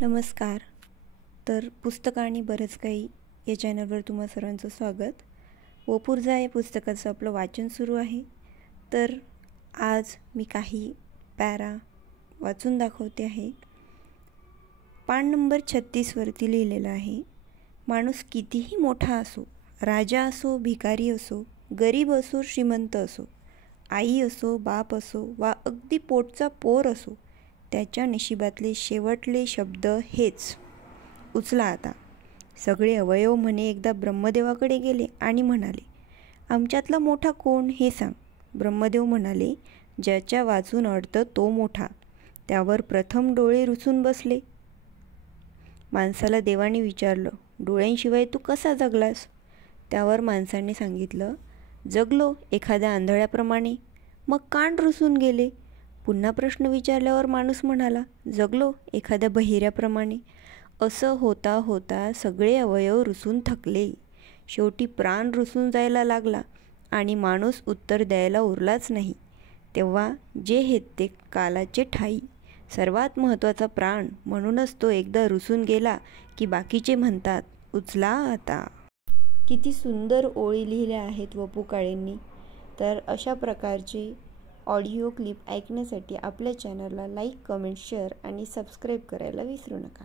नमस्कार. तर पुस्तकं आणि बरंच काही या चॅनलवर तुम्हा सर्वांचं स्वागत. वपुर्झा या पुस्तकाचं आपलं वाचन सुरू आहे. तर आज मी काही पॅरा वाचून दाखवते आहे. पान नंबर 36वरती लिहिलेलं आहे, माणूस कितीही मोठा असो, राजा असो, भिकारी असो, गरीब असो, श्रीमंत असो, आई असो, बाप असो वा अगदी पोटचा पोर असो, त्याच्या नशिबातले शेवटले शब्द हेच, उचला आता. सगळे अवयव म्हणे एकदा ब्रह्मदेवाकडे गेले आणि म्हणाले, आमच्यातला मोठा कोण हे सांग. ब्रह्मदेव म्हणाले, ज्याच्या वाचून अडतं तो मोठा. त्यावर प्रथम डोळे रुसून बसले. माणसाला देवाने विचारलं, डोळ्यांशिवाय तू कसा जगलास? त्यावर माणसाने सांगितलं, जगलो एखाद्या आंधळ्याप्रमाणे. मग कान रुसून गेले. पुन्हा प्रश्न विचारल्यावर माणूस म्हणाला, जगलो एखाद्या बहिऱ्याप्रमाणे. असं होता होता सगळे अवयव रुसून थकले. शेवटी प्राण रुसून जायला लागला आणि माणूस उत्तर द्यायला उरलाच नाही. तेव्हा जे हेते कालाचे ठाई, सर्वात महत्त्वाचा प्राण, म्हणूनच तो एकदा रुसून गेला की बाकीचे म्हणतात, उचला आता. किती सुंदर ओळी लिहिल्या आहेत वपू काळेंनी. तर अशा प्रकारचे ऑडिओ क्लिप ऐकण्यासाठी आपल्या चॅनलला लाईक, कमेंट, शेअर आणि सबस्क्राईब करायला विसरू नका.